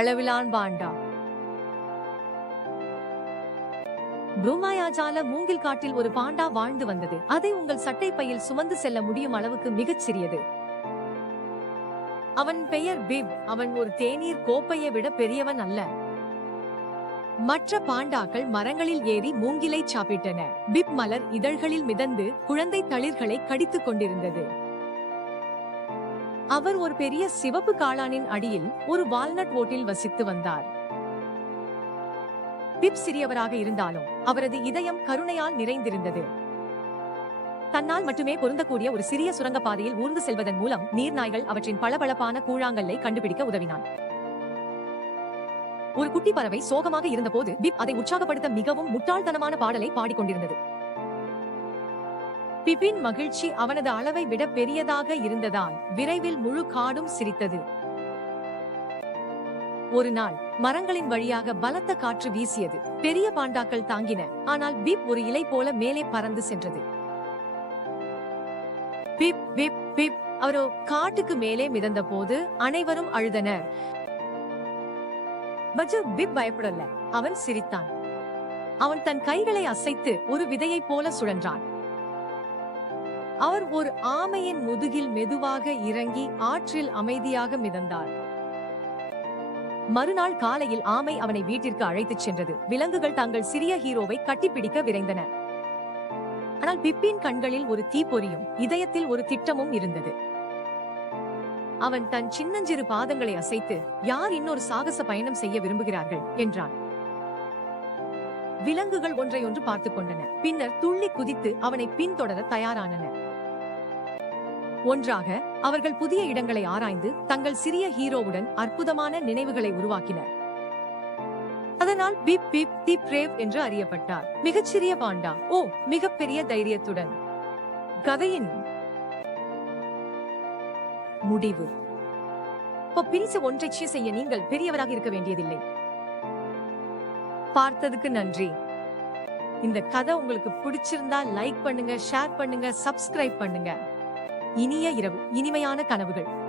அளவிலான் பாண்டா. புருமாயாஜால மூங்கில் காட்டில் ஒரு பாண்டா வாழ்ந்து வந்தது. அதை உங்கள் சட்டை பையில் சுமந்து செல்ல முடியும் அளவுக்கு மிகச் சிறியது. அவன் பெயர் பிப். அவன் ஒரு தேநீர் கோப்பையை விட பெரியவன் அல்ல. மற்ற பாண்டாக்கள் மரங்களில் ஏறி மூங்கிலை சாப்பிட்டன. பிப் மலர் இதழ்களில் மிதந்து குழந்தை தளிர்களை கடித்துக் கொண்டிருந்தது. அவர் ஒரு பெரிய சிவப்பு காளானின் அடியில் ஒரு வால்நட் ஓட்டில் வசித்து வந்தார். பிப் சிறியவராக இருந்தாலும் அவரது இதயம் கருணையால் நிறைந்திருந்தது. தன்னால் மட்டுமே பொருந்தக்கூடிய ஒரு சிறிய சுரங்கப்பாதையில் ஊர்ந்து செல்வதன் மூலம் நீர்நாய்கள் அவற்றின் பளபளப்பான கூழாங்கல்லை கண்டுபிடிக்க உதவினான். ஒரு குட்டி பறவை சோகமாக இருந்தபோது பிப் அதை உற்சாகப்படுத்த மிகவும் முட்டாள்தனமான பாடலை பாடிக்கொண்டிருந்தது. பிப்பின் மகிழ்ச்சி அவனது அளவை விட பெரியதாக இருந்ததால் விரைவில் முழு காடும் சிரித்தது. ஒரு நாள் மரங்களின் வழியாக பலத்த காற்று வீசியது. பெரிய பாண்டாக்கள் தாங்கின, ஆனால் பிப் ஒரு இலை போல மேலே பறந்து சென்றது. பிப் பிப் பிப். அவரோ காட்டுக்கு மேலே மிதந்த போது அனைவரும் அழுதனர். பிப் பயப்படல. அவன் சிரித்தான். அவன் தன் கைகளை அசைத்து ஒரு விதையை போல சுழன்றான். அவர் ஒரு ஆமையின் முதுகில் மெதுவாக இறங்கி ஆற்றில் அமைதியாக மிதந்தார். மறுநாள் காலையில் ஆமை அவனை வீட்டிற்கு அழைத்துச் சென்றது. விலங்குகள் தங்கள் சிறிய ஹீரோவை கட்டிப்பிடிக்க விரைந்தன. ஆனால் பிப்பின் கண்களில் ஒரு தீப்பொறியும் இதயத்தில் ஒரு திட்டமும் இருந்தது. அவன் தன் சின்னஞ்சிறு பாதங்களை அசைத்து, யார் இன்னொரு சாகச பயணம் செய்ய விரும்புகிறார்கள் என்றான். விலங்குகள் ஒன்றையொன்று பார்த்துக் கொண்டன. பின்னர் துள்ளி குதித்து அவனை பின்தொடர தயாரானன. ஒன்றாக அவர்கள் புதிய இடங்களை ஆராய்ந்து தங்கள் சிறிய ஹீரோவுடன் அற்புதமான நினைவுகளை உருவாக்கினர். அதனால் பிப் பிப் தி பிரேவ் என்று அறியப்பட்டார். மிகச்சிறிய பாண்டா, மிகப்பெரிய தைரியத்துடன். கதையின் முடிவு. பிரிச ஒன்றை செய்ய நீங்கள் பெரியவராக இருக்க வேண்டியதில்லை. பார்த்ததுக்கு நன்றி. இந்த கதை உங்களுக்கு பிடிச்சிருந்தா லைக் பண்ணுங்க, ஷேர் பண்ணுங்க, சப்ஸ்கிரைப் பண்ணுங்க. இனிய இரவு, இனிமையான கனவுகள்.